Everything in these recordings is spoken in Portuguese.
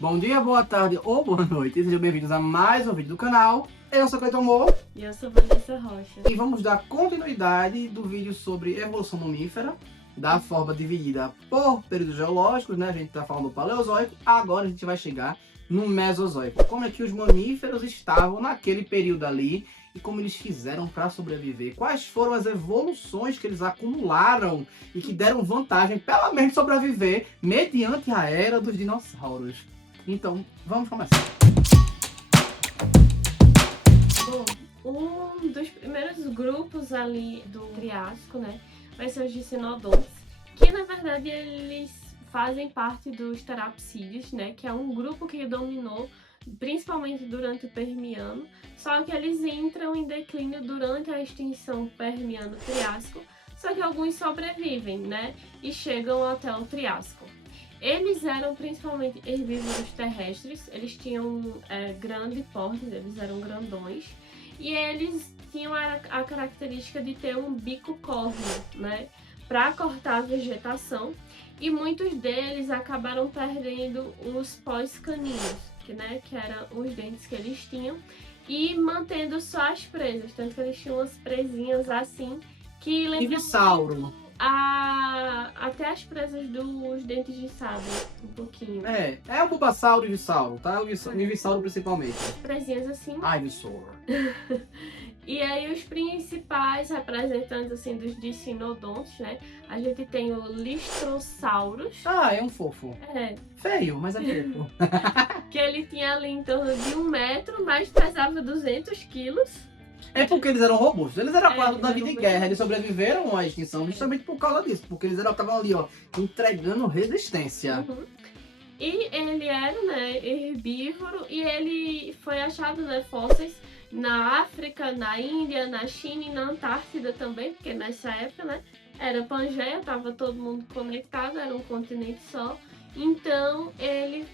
Bom dia, boa tarde ou boa noite. Sejam bem-vindos a mais um vídeo do canal. Eu sou Cleiton Moura. E eu sou Vanessa Rocha. E vamos dar continuidade do vídeo sobre evolução mamífera, da forma dividida por períodos geológicos, né? A gente tá falando do Paleozoico, agora a gente vai chegar no Mesozoico. Como é que os mamíferos estavam naquele período ali e como eles fizeram para sobreviver. Quais foram as evoluções que eles acumularam e que deram vantagem, pelo menos, sobreviver mediante a era dos dinossauros. Então, vamos começar. Bom, um dos primeiros grupos ali do Triássico, né, vai ser os Dicinodontes, que na verdade eles fazem parte dos Terapsídeos, né, que é um grupo que dominou principalmente durante o Permiano, só que eles entram em declínio durante a extinção Permiano-Triássico, só que alguns sobrevivem, né, e chegam até o Triássico. Eles eram principalmente herbívoros terrestres, eles tinham grande porte, eles eram grandões, e eles tinham a característica de ter um bico córneo, né, para cortar a vegetação, e muitos deles acabaram perdendo os pós-caninos, que eram os dentes que eles tinham, e mantendo só as presas, tanto que eles tinham umas presinhas assim, que lembram até as presas dos dentes de sabre, um pouquinho. É o Bulbasauro e o Ivysauro, tá? O Ivysauro principalmente. Presinhas assim. Ivysaur. E aí os principais representantes assim dos Dicinodontes, né? A gente tem o Listrosaurus. Ah, é um fofo. É. Feio, mas é fofo. Que ele tinha ali em torno de 1 metro, mas pesava 200 quilos. É porque eles eram robustos. Eles eram quase da vida de guerra. Eles sobreviveram à extinção justamente por causa disso. Porque eles estavam ali, ó, entregando resistência. Uhum. E ele era, né, herbívoro. E ele foi achado, né, fósseis na África, na Índia, na China e na Antártida também. Porque nessa época, né, era Pangeia, tava todo mundo conectado, era um continente só. Então, ele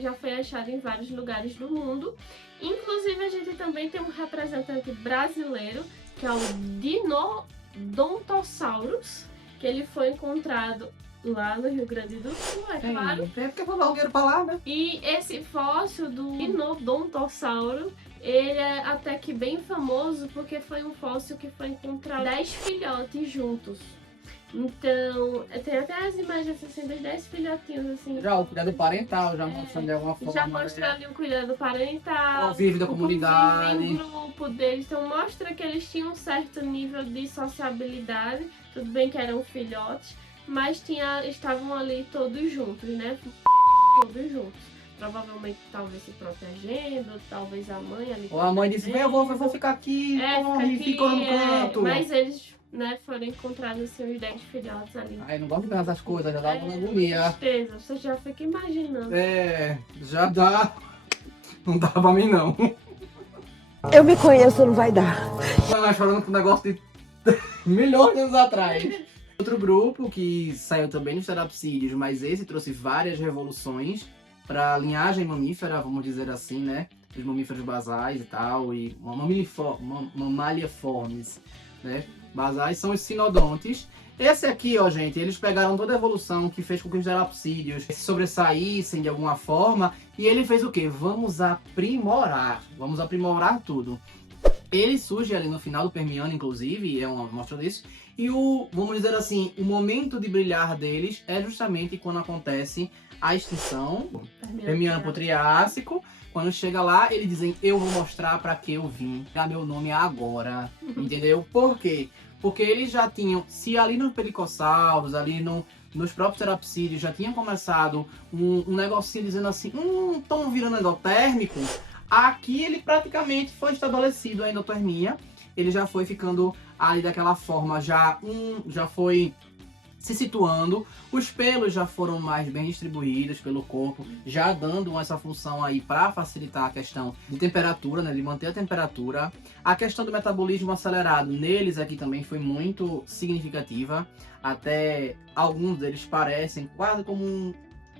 já foi achado em vários lugares do mundo. Inclusive, a gente também tem um representante brasileiro, que é o Dinodontosaurus, que ele foi encontrado lá no Rio Grande do Sul, é claro. É porque foi dar o dinheiro pra lá, né? E esse fóssil do Dinodontosauro, ele é até que bem famoso, porque foi um fóssil que foi encontrado 10 filhotes juntos. Então, tem até as imagens assim dos 10 filhotinhos assim. Já o cuidado parental, já mostrando de alguma forma. Já mostrando ali o cuidado parental, o convívio da comunidade. O convívio em grupo deles. Então mostra que eles tinham um certo nível de sociabilidade. Tudo bem que eram filhotes, mas estavam ali todos juntos, né? Todos juntos. Provavelmente, talvez se protegendo, talvez a mãe ali. Ou a mãe disse, eu vou ficar aqui, e ficou no canto. Mas eles, né, foram encontrados assim, os 10 filhotes ali. Ai, não gosto de pensar essas coisas, já dá uma agonia. Tristeza, você já fica imaginando. Já dá. Não dá pra mim, não. Eu me conheço, não vai dar. Tá chorando com um negócio de milhões de anos atrás. Outro grupo que saiu também dos Terapsídeos, mas esse trouxe várias revoluções para a linhagem mamífera, vamos dizer assim, né? Os mamíferos basais e tal, e mamaliformes, né? Basais são os Sinodontes. Esse aqui, ó, gente, eles pegaram toda a evolução que fez com que os Terapsídeos se sobressaíssem de alguma forma, e ele fez o quê? Vamos aprimorar tudo. Ele surge ali no final do Permiano, inclusive, é uma mostra disso, e vamos dizer assim, o momento de brilhar deles é justamente quando acontece a extinção Permiano pro Triássico. Quando chega lá, eles dizem, eu vou mostrar pra que eu vim, dar meu nome agora, entendeu? Por quê? Porque eles já tinham, se ali nos pelicossauros, ali nos próprios terapsídeos, já tinham começado um negocinho dizendo assim, estão virando endotérmico, aqui ele praticamente foi estabelecido a endotermia, ele já foi ficando ali daquela forma, já foi se situando, os pelos já foram mais bem distribuídos pelo corpo, já dando essa função aí para facilitar a questão de temperatura, né, de manter a temperatura. A questão do metabolismo acelerado neles aqui também foi muito significativa, até alguns deles parecem quase como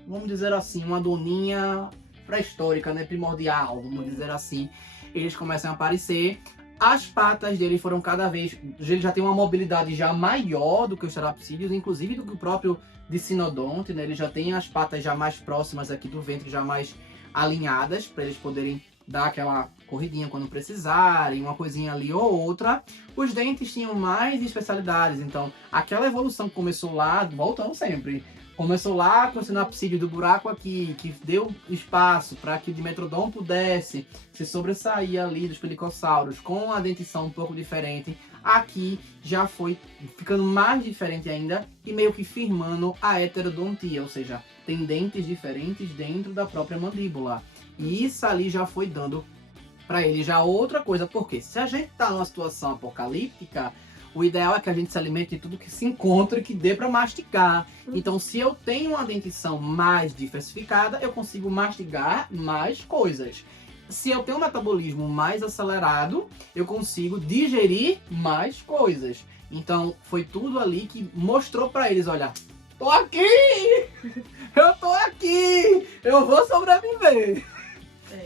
vamos dizer assim, uma doninha pré-histórica, né, primordial, vamos dizer assim. Eles começam a aparecer. As patas dele foram cada vez... Ele já tem uma mobilidade já maior do que os terapsídeos, inclusive do que o próprio Dicinodonte, né? Ele já tem as patas já mais próximas aqui do ventre, já mais alinhadas, para eles poderem dar aquela corridinha quando precisarem, uma coisinha ali ou outra. Os dentes tinham mais especialidades, então aquela evolução que começou lá, voltando sempre, começou lá com o sinapsídeo do buraco aqui, que deu espaço para que o Dimetrodon pudesse se sobressair ali dos pelicossauros com a dentição um pouco diferente. Aqui já foi ficando mais diferente ainda e meio que firmando a heterodontia, ou seja, tem dentes diferentes dentro da própria mandíbula. E isso ali já foi dando para ele já outra coisa, porque se a gente tá numa situação apocalíptica, o ideal é que a gente se alimente de tudo que se encontra e que dê para mastigar. Então, se eu tenho uma dentição mais diversificada, eu consigo mastigar mais coisas. Se eu tenho um metabolismo mais acelerado, eu consigo digerir mais coisas. Então, foi tudo ali que mostrou para eles, olha, tô aqui! Eu tô aqui! Eu vou sobreviver!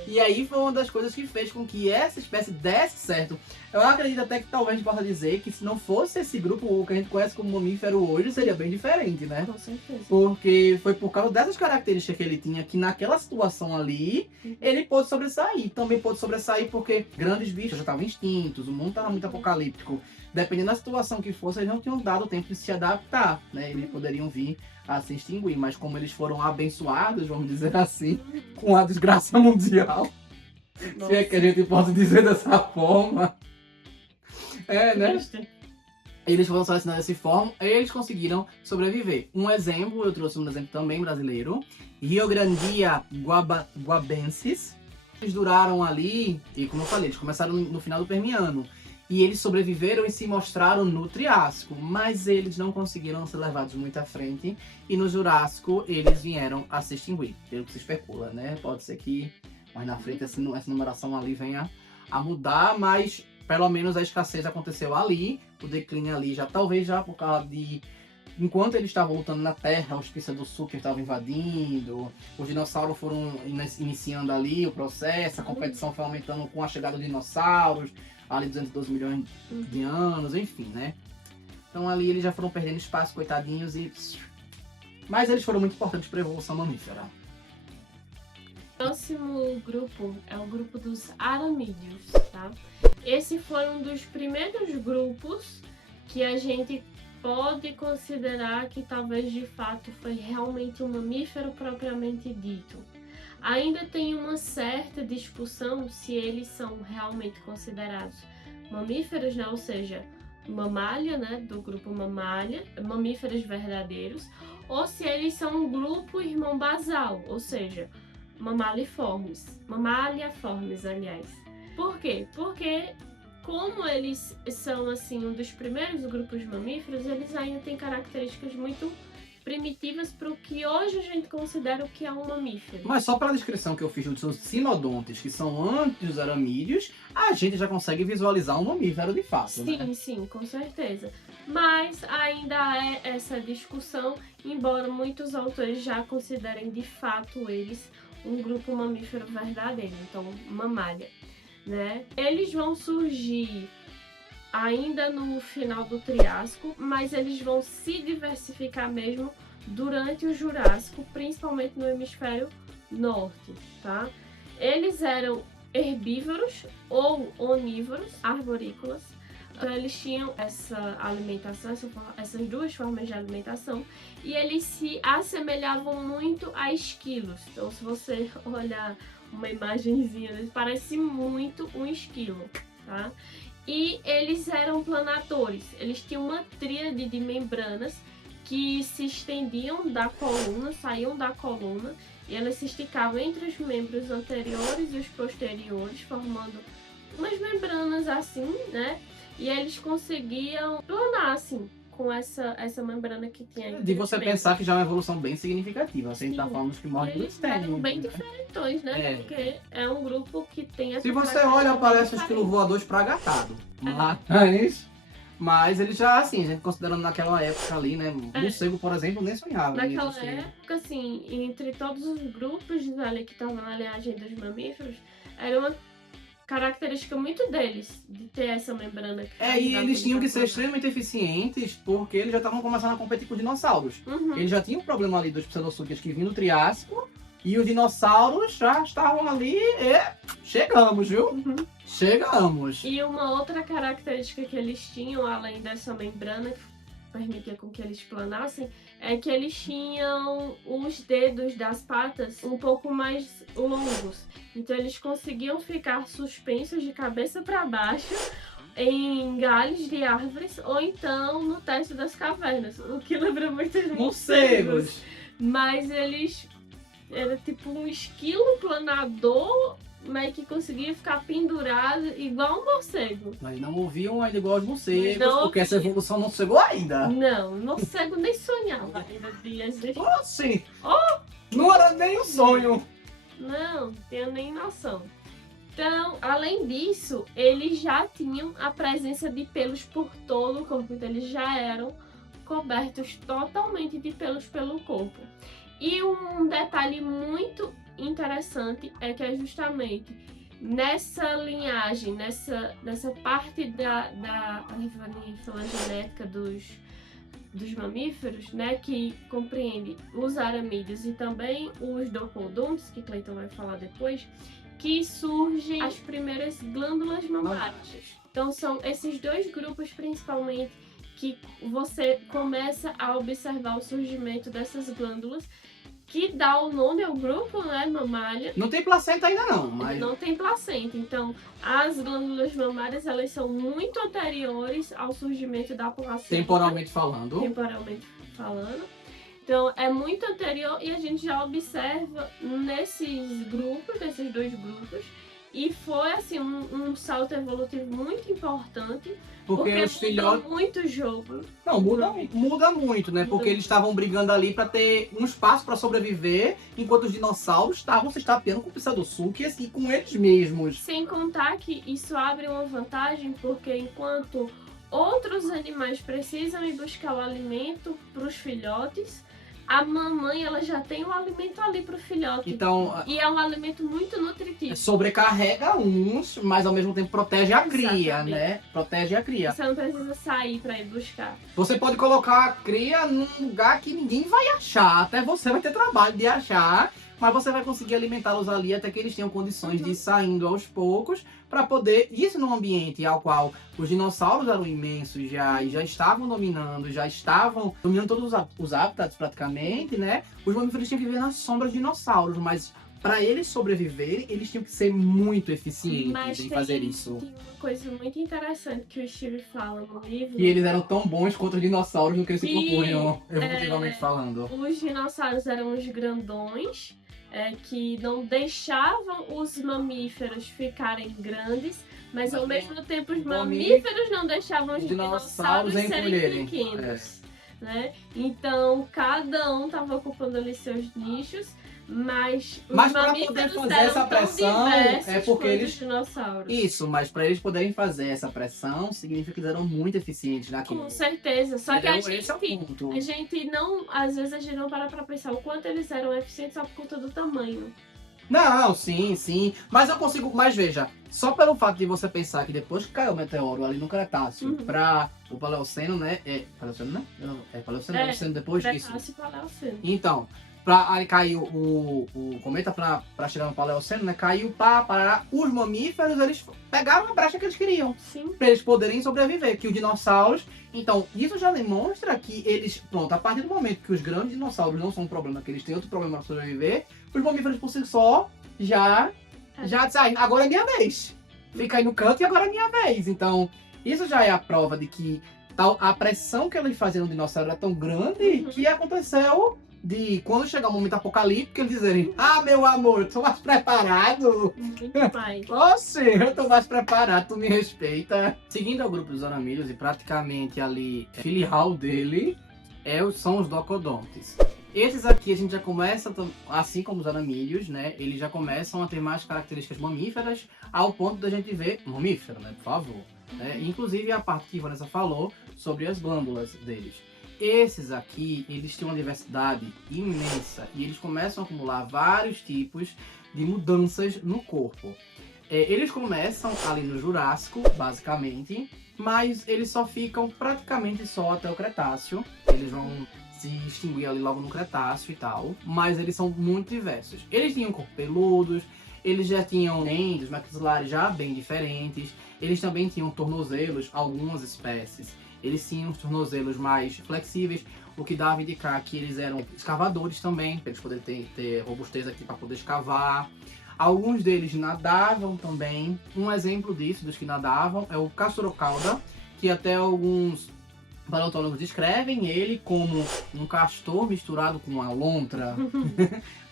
E aí foi uma das coisas que fez com que essa espécie desse certo. Eu acredito até que talvez a gente possa dizer que se não fosse esse grupo, o que a gente conhece como mamífero hoje, seria bem diferente, né? Com certeza. Porque foi por causa dessas características que ele tinha, que naquela situação ali, ele pôde sobressair. Também pôde sobressair porque grandes bichos já estavam extintos, o mundo estava muito apocalíptico. Dependendo da situação que fosse, eles não tinham dado tempo de se adaptar, né? Eles poderiam vir a se extinguir, mas como eles foram abençoados, vamos dizer assim, com a desgraça mundial, se é que a gente pode dizer dessa forma, né? Eles foram selecionados dessa forma, eles conseguiram sobreviver. Um exemplo, eu trouxe um exemplo também brasileiro, Riograndia guabensis. Eles duraram ali, e como eu falei, eles começaram no final do Permiano. E eles sobreviveram e se mostraram no Triássico, mas eles não conseguiram ser levados muito à frente. E no Jurássico eles vieram a se extinguir, pelo que se especula, né? Pode ser que mais na frente essa numeração ali venha a mudar, mas pelo menos a escassez aconteceu ali, o declínio ali já talvez já por causa de... Enquanto eles estavam lutando na Terra, os Piseudossuchers estavam invadindo, os dinossauros foram iniciando ali o processo, a competição foi aumentando com a chegada dos dinossauros, ali 212 milhões de anos, enfim, né? Então ali eles já foram perdendo espaço, coitadinhos, mas eles foram muito importantes para a evolução mamífera. O próximo grupo é o grupo dos aramídeos, tá? Esse foi um dos primeiros grupos que a gente pode considerar que talvez de fato foi realmente um mamífero propriamente dito. Ainda tem uma certa discussão se eles são realmente considerados mamíferos, né? Ou seja, mamália, né? Do grupo mamália, mamíferos verdadeiros, ou se eles são um grupo irmão basal, ou seja, mamaliformes, aliás. Por quê? Porque como eles são assim um dos primeiros grupos mamíferos, eles ainda têm características muito primitivas para o que hoje a gente considera o que é um mamífero. Mas só pela descrição que eu fiz dos sinodontes, que são antes dos aramídeos, a gente já consegue visualizar um mamífero de fato, sim, né? Sim, com certeza. Mas ainda é essa discussão, embora muitos autores já considerem de fato eles um grupo mamífero verdadeiro, então mamália, né? Eles vão surgir ainda no final do Triássico, mas eles vão se diversificar mesmo durante o Jurássico, principalmente no hemisfério norte, tá? Eles eram herbívoros ou onívoros, arborícolas. Então eles tinham essa alimentação, essas duas formas de alimentação, e eles se assemelhavam muito a esquilos. Então se você olhar uma imagenzinha, parece muito um esquilo, tá? E eles eram planadores, eles tinham uma tríade de membranas que se estendiam da coluna, saíam da coluna, e elas se esticavam entre os membros anteriores e os posteriores, formando umas membranas assim, né? E eles conseguiam planar assim, com essa membrana que tinha. De você pensar que já é uma evolução bem significativa. Você está falando dos primórdios do eles eram bem né? diferentões, né? Porque é um grupo que tem essa... Se você olha, parece um estilo voador espragatado. Mas ele já, assim, a gente considerando naquela época ali, né? Morcego, por exemplo, nem sonhava. Naquela época, assim, entre todos os grupos ali que estavam na linhagem dos mamíferos, era uma característica muito deles, de ter essa membrana. E eles tinham que ser extremamente eficientes, porque eles já estavam começando a competir com os dinossauros. Uhum. Eles já tinham um problema ali dos pseudossuquias que vinham do Triássico, e os dinossauros já estavam ali e chegamos, viu? Uhum. Chegamos. E uma outra característica que eles tinham, além dessa membrana que permitia com que eles planassem, é que eles tinham os dedos das patas um pouco mais longos. Então eles conseguiam ficar suspensos de cabeça para baixo em galhos de árvores ou então no teto das cavernas, o que lembra muito os morcegos. Mas eles era tipo um esquilo planador, mas que conseguia ficar pendurado igual um morcego. Mas não ouviam ainda igual os morcegos, Não porque essa evolução não chegou ainda. Não, morcego nem sonhava ainda de existir. Oxi! Não era nem um sonho. Não, tenho nem noção. Então, além disso, eles já tinham a presença de pelos por todo o corpo. Então, eles já eram cobertos totalmente de pelos pelo corpo. E um detalhe muito interessante é que é justamente nessa linhagem, nessa parte da árvore filogenética dos mamíferos, né, que compreende os aramídeos e também os docodontes, que Cleiton vai falar depois, que surgem as primeiras glândulas mamárias. Então são esses dois grupos principalmente que você começa a observar o surgimento dessas glândulas, que dá o nome ao grupo, né, mamália. Não tem placenta ainda não, mas... Não tem placenta. Então, as glândulas mamárias, elas são muito anteriores ao surgimento da placenta. Temporalmente falando. Temporalmente falando. Então, é muito anterior e a gente já observa nesses grupos, nesses dois grupos. E foi, assim, um salto evolutivo muito importante. Porque os filhotes... muito o jogo. Não, muda muito, né? Porque eles estavam brigando ali pra ter um espaço pra sobreviver, enquanto os dinossauros estavam se estapeando com pseudossuquias e com eles mesmos. Sem contar que isso abre uma vantagem, porque enquanto outros animais precisam ir buscar o alimento pros filhotes, a mamãe, ela já tem o alimento ali pro filhote. Então, e é um alimento muito nutritivo. Sobrecarrega uns, mas ao mesmo tempo protege a cria, Exatamente. né? Protege a cria. Você não precisa sair pra ir buscar. Você pode colocar a cria num lugar que ninguém vai achar. Até você vai ter trabalho de achar, mas você vai conseguir alimentá-los ali até que eles tenham condições de ir saindo aos poucos para poder... Isso num ambiente ao qual os dinossauros eram imensos já e já estavam dominando, todos os hábitats praticamente, né? Os mamíferos tinham que viver nas sombras de dinossauros, mas para eles sobreviverem, eles tinham que ser muito eficientes em fazer isso. Tem uma coisa muito interessante que o Steve fala no livro. E eles eram tão bons quanto os dinossauros no que eles se E, propunham, evolutivamente falando. Os dinossauros eram os grandões, que não deixavam os mamíferos ficarem grandes, mas ao mesmo tempo os mamíferos não deixavam os dinossauros serem encolherem. pequenos. Né? Então cada um estava ocupando ali seus nichos, mas os para mamíferos poder fazer eram essa tão pressão, diversos é porque quanto eles... os dinossauros. Isso, mas para eles poderem fazer essa pressão, significa que eles eram muito eficientes naquilo. Com certeza, só que Esse é o ponto. a gente não, às vezes a gente não para pra pensar o quanto eles eram eficientes só por conta do tamanho. Não, sim. Mas eu consigo... Mas veja, só pelo fato de você pensar que depois que caiu o meteoro ali no Cretáceo para o Paleoceno, né? Paleoceno, né? Paleoceno depois disso. Cretáceo e Paleoceno. Então, aí caiu o cometa para chegar no Paleoceno, né? Caiu para os mamíferos, eles pegaram a brecha que eles queriam. Sim. Para eles poderem sobreviver. Que os dinossauros... Então, isso já demonstra que eles... Pronto, a partir do momento que os grandes dinossauros não são um problema, que eles têm outro problema para sobreviver, os mamíferos por si só já disseram, agora é minha vez. Fica aí no canto e agora é minha vez. Então, isso já é a prova de que a pressão que eles faziam no dinossauro era tão grande que aconteceu de quando chegar o momento apocalíptico, eles dizerem, meu amor, eu tô mais preparado. Muito mais. Oxe, eu tô mais preparado, tu me respeita. Seguindo ao grupo dos aramídeos e praticamente ali, filial dele, são os docodontes. Esses aqui a gente já começa, assim como os aramídeos, né? Eles já começam a ter mais características mamíferas, ao ponto da gente ver mamífero, né? Por favor. Inclusive a parte que Vanessa falou sobre as glândulas deles. Esses aqui, eles têm uma diversidade imensa e eles começam a acumular vários tipos de mudanças no corpo. Eles começam ali no Jurássico, basicamente, mas eles só ficam praticamente só até o Cretáceo. Eles vão se extinguir ali logo no Cretáceo e tal, mas eles são muito diversos. Eles tinham corpo peludos, eles já tinham dentes, maxilares já bem diferentes, eles também tinham tornozelos, algumas espécies. Eles tinham os tornozelos mais flexíveis, o que dava a indicar que eles eram escavadores também, para eles poderem ter robustez aqui para poder escavar. Alguns deles nadavam também. Um exemplo disso, dos que nadavam, é o castorocauda, que até alguns paleontólogos descrevem ele como um castor misturado com uma lontra.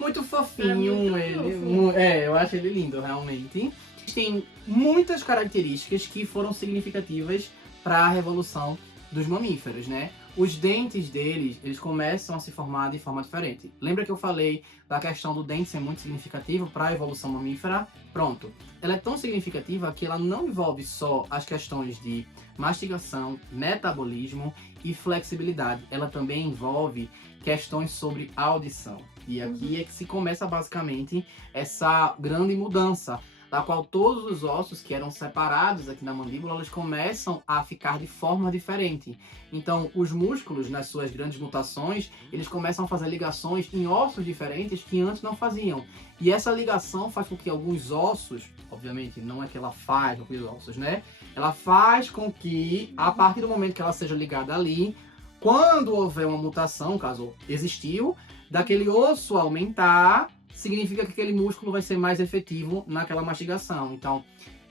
Muito fofinho ele. Eu acho ele lindo, realmente. Tem muitas características que foram significativas para a revolução dos mamíferos, né? Os dentes deles, eles começam a se formar de forma diferente. Lembra que eu falei da questão do dente ser muito significativo para a evolução mamífera? Pronto. Ela é tão significativa que ela não envolve só as questões de mastigação, metabolismo e flexibilidade. Ela também envolve questões sobre audição. E aqui é que se começa basicamente essa grande mudança, da qual todos os ossos que eram separados aqui na mandíbula, eles começam a ficar de forma diferente. Então, os músculos, nas suas grandes mutações, eles começam a fazer ligações em ossos diferentes que antes não faziam. E essa ligação faz com que alguns ossos, obviamente, não é que ela faz com os ossos, né? Ela faz com que, a partir do momento que ela seja ligada ali, quando houver uma mutação, caso existiu, daquele osso aumentar, significa que aquele músculo vai ser mais efetivo naquela mastigação. Então,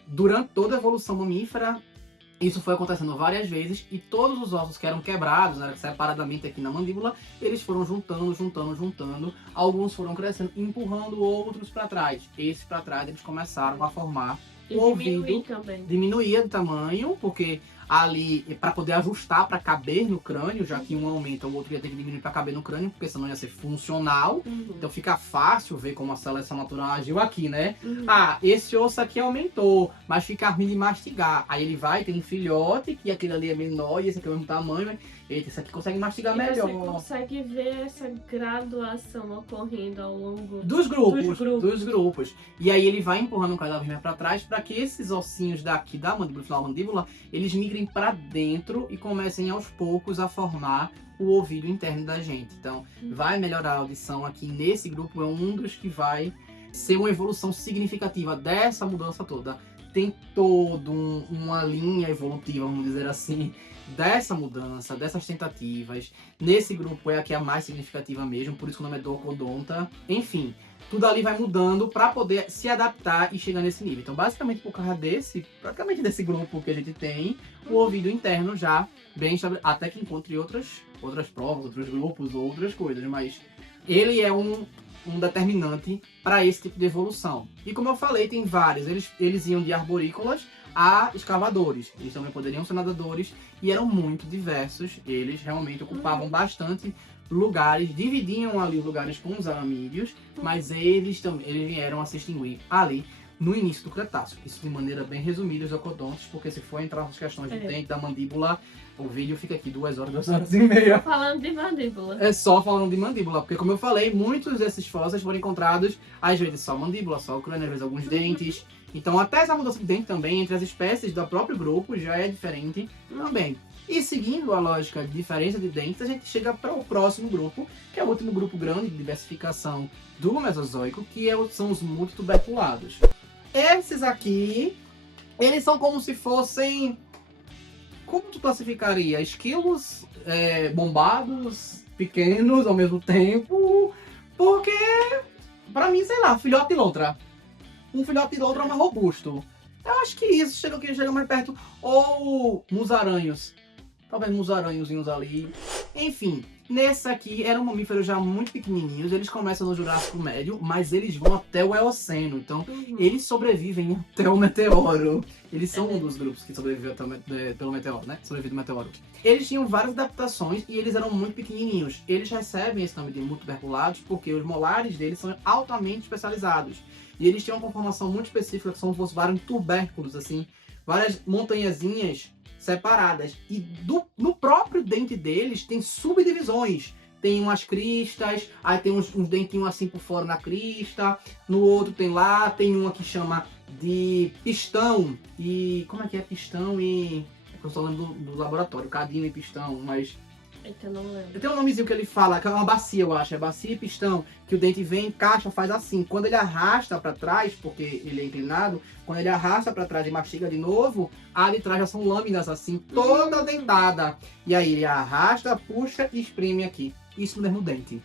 durante toda a evolução mamífera, isso foi acontecendo várias vezes e todos os ossos que eram quebrados, né, separadamente aqui na mandíbula, eles foram juntando. Alguns foram crescendo, empurrando outros para trás. Esses para trás, eles começaram a formar o ouvido. Diminuía de tamanho, porque ali, para poder ajustar para caber no crânio, já que um aumenta, o outro ia ter que diminuir para caber no crânio, porque senão ia ser funcional. Então fica fácil ver como a seleção natural agiu aqui, né? Esse osso aqui aumentou, mas fica ruim de mastigar. Aí ele vai, tem um filhote, que aquele ali é menor e esse aqui é o mesmo tamanho, mas esse aqui consegue mastigar melhor. Você consegue ver essa graduação ocorrendo ao longo dos grupos. E aí ele vai empurrando cada vez mais para trás para que esses ossinhos daqui da mandíbula, final da mandíbula, eles migrem para dentro e comecem aos poucos a formar o ouvido interno da gente. Então, vai melhorar a audição aqui nesse grupo, é um dos que vai ser uma evolução significativa dessa mudança toda. Tem toda uma linha evolutiva, vamos dizer assim, dessa mudança, dessas tentativas. Nesse grupo é a que é a mais significativa mesmo, por isso que o nome é Docodonta. Enfim, tudo ali vai mudando para poder se adaptar e chegar nesse nível. Então, basicamente, por causa praticamente desse grupo que a gente tem, o ouvido interno já bem estabelecido, até que encontre outras provas, outros grupos, outras coisas, mas ele é um determinante para esse tipo de evolução. E como eu falei, tem vários. Eles iam de arborícolas a escavadores. Eles também poderiam ser nadadores e eram muito diversos. Eles realmente ocupavam bastante lugares, dividiam ali os lugares com os aramídeos, mas eles vieram a se extinguir ali no início do Cretáceo. Isso de maneira bem resumida, os ocodontes, porque se for entrar nas questões do dente, da mandíbula, o vídeo fica aqui 2 horas, 2 horas e meia. Falando de mandíbula. É só falando de mandíbula, porque como eu falei, muitos desses fósseis foram encontrados, às vezes só mandíbula, só o crânio, às vezes alguns dentes. Então até essa mudança de dente também, entre as espécies do próprio grupo, já é diferente também. E seguindo a lógica de diferença de dentes, a gente chega para o próximo grupo, que é o último grupo grande de diversificação do Mesozoico, que são os multituberculados. Esses aqui, eles são como se fossem... Como tu classificaria? Esquilos bombados, pequenos ao mesmo tempo? Porque, para mim, sei lá, filhote de lontra. Um filhote de lontra mais robusto. Eu acho que isso chega mais perto. Ou musaranhos. Talvez musaranhozinhos ali. Enfim, nesse aqui eram mamíferos já muito pequenininhos. Eles começam no Jurássico Médio, mas eles vão até o Eoceno. Então, eles sobrevivem até o meteoro. Eles são um dos grupos que sobreviveu pelo meteoro, né? Sobrevive do meteoro. Eles tinham várias adaptações e eles eram muito pequenininhos. Eles recebem esse nome de multituberculados porque os molares deles são altamente especializados. E eles têm uma conformação muito específica, que são vários tubérculos, assim, várias montanhazinhas separadas. E no próprio dente deles tem subdivisões. Tem umas cristas, aí tem uns dentinhos assim por fora na crista. No outro tem uma que chama de pistão e... Como é que é pistão e... Eu só lembro do laboratório, cadinho e pistão, mas... Eita, não lembro. Tem um nomezinho que ele fala, que é uma bacia, eu acho. É bacia e pistão, que o dente vem, encaixa, faz assim. Quando ele arrasta pra trás, porque ele é inclinado, quando ele arrasta pra trás e mastiga de novo, a de trás já são lâminas assim, toda dentada. E aí ele arrasta, puxa e espreme aqui. Isso no mesmo dente.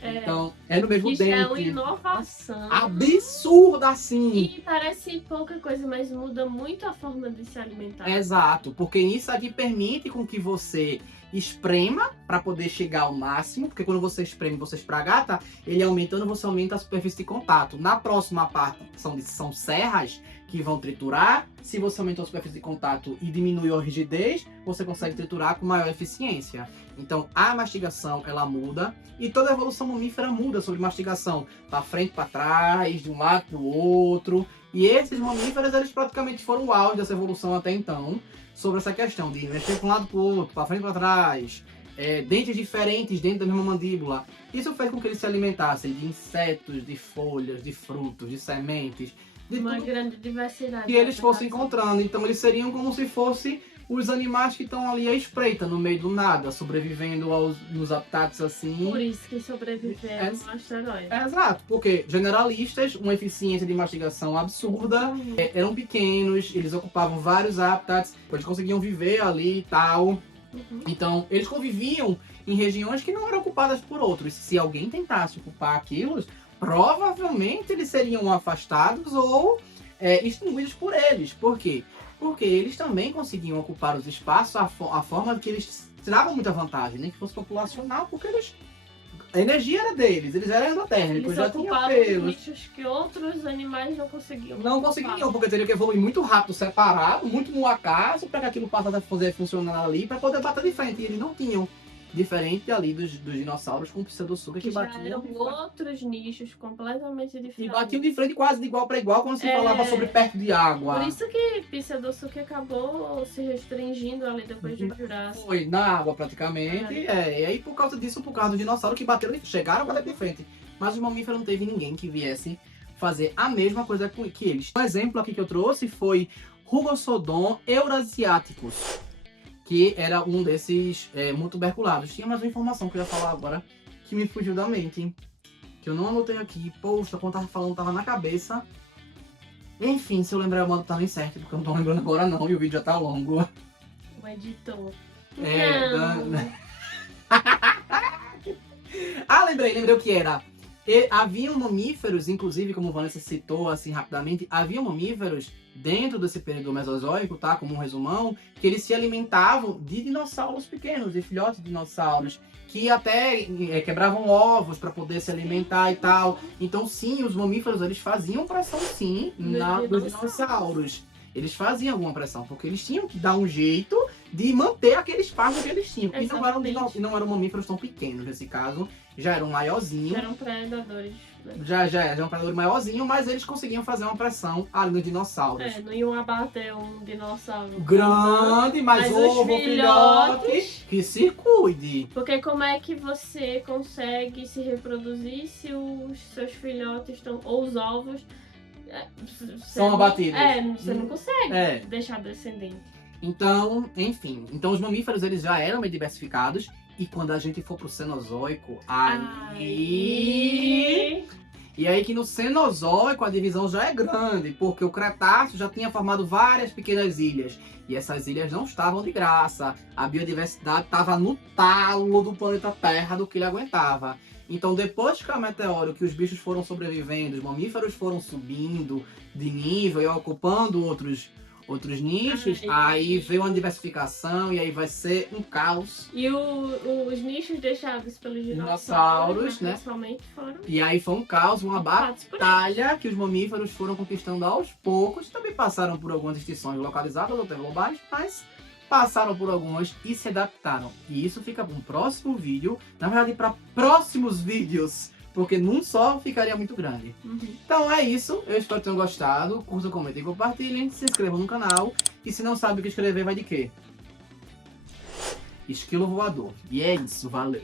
Então, é no mesmo Isso dente. é uma inovação. Absurda, assim. E parece pouca coisa, mas muda muito a forma de se alimentar. Exato, porque isso aqui permite com que você esprema para poder chegar ao máximo, porque quando você espreme, você espragata, ele aumentando, você aumenta a superfície de contato. Na próxima parte são serras que vão triturar. Se você aumentou a superfície de contato e diminuiu a rigidez, você consegue triturar com maior eficiência. Então a mastigação ela muda e toda a evolução mamífera muda sobre mastigação, para frente, para trás, de um lado para o outro. E esses mamíferos eles praticamente foram o auge dessa evolução até então, sobre essa questão de mexer para um lado para o outro, para frente e para trás, dentes diferentes dentro da mesma mandíbula. Isso fez com que eles se alimentassem de insetos, de folhas, de frutos, de sementes, de Uma tudo grande diversidade. que eles fossem encontrando. Então eles seriam como se fossem os animais que estão ali à espreita, no meio do nada, sobrevivendo nos habitats assim. Por isso que sobreviveram no asteroide. Exato, porque generalistas, uma eficiência de mastigação absurda, eram pequenos, eles ocupavam vários habitats, eles conseguiam viver ali e tal. Então, eles conviviam em regiões que não eram ocupadas por outros. Se alguém tentasse ocupar aquilo, provavelmente eles seriam afastados ou extinguidos por eles. Por quê? Porque eles também conseguiam ocupar os espaços a forma que eles tiravam muita vantagem, nem que fosse populacional, porque a energia era deles, eles eram endotérmicos, já tinham pelos. Nichos que outros animais não conseguiam. Não conseguiriam, porque teria que evoluir muito rápido, separado, muito no acaso, para que aquilo passasse a fazer funcionar ali, para poder bater de frente. E eles não tinham. Diferente ali dos dinossauros com pseudossuca que batiam. Eram outros nichos completamente diferentes. E batiam de frente quase de igual para igual quando se falava sobre perto de água. Por isso que pseudossuca acabou se restringindo ali depois do Jurássico. Foi na água praticamente. E aí por causa disso, por causa do dinossauro que bateram, chegaram a bater de frente. Mas os mamíferos não teve ninguém que viesse fazer a mesma coisa que eles. Um exemplo aqui que eu trouxe foi Rugosodon eurasiaticus, que era um desses tuberculados. Tinha mais uma informação que eu ia falar agora, que me fugiu da mente, que eu não anotei aqui. Poxa, quando tava falando, tava na cabeça. Enfim, se eu lembrar, eu mando tá no insert, porque eu não tô lembrando agora não, e o vídeo já tá longo. O editor. Lembrei o que era. Haviam mamíferos, inclusive, como Vanessa citou assim rapidamente, haviam mamíferos dentro desse período mesozoico, tá? Como um resumão, que eles se alimentavam de dinossauros pequenos, de filhotes de dinossauros, que até quebravam ovos para poder se alimentar e tal. Então, sim, os mamíferos eles faziam pressão, sim, nos dinossauros. Eles faziam alguma pressão, porque eles tinham que dar um jeito de manter aquele espaço que eles tinham. E não eram mamíferos tão pequenos nesse caso, já eram maiorzinhos. Já eram predadores. Né? Já eram predadores maiorzinhos, mas eles conseguiam fazer uma pressão ali nos dinossauros. Não iam abater um dinossauro grande, mas ovo, filhote, que se cuide. Porque como é que você consegue se reproduzir se os seus filhotes estão, ou os ovos são abatidos? Você não consegue deixar descendente. Então, enfim. Então os mamíferos eles já eram bem diversificados. E quando a gente for pro Cenozoico, E aí que no Cenozoico a divisão já é grande, porque o Cretáceo já tinha formado várias pequenas ilhas. E essas ilhas não estavam de graça. A biodiversidade estava no talo do planeta Terra do que ele aguentava. Então depois que o meteoro, que os bichos foram sobrevivendo, os mamíferos foram subindo de nível e ocupando outros nichos, aí veio uma diversificação e aí vai ser um caos. E os nichos deixados pelos dinossauros, né? Principalmente foram. E aí foi um caos, uma batalha que os mamíferos foram conquistando aos poucos. Também passaram por algumas extinções localizadas ou até globais, mas passaram por algumas e se adaptaram. E isso fica para um próximo vídeo, na verdade para próximos vídeos, porque num só ficaria muito grande. Então é isso, eu espero que tenham gostado. Curtam, comentem, compartilhem, se inscrevam no canal. E se não sabe o que escrever, vai de quê? Esquilo voador. E é isso, valeu!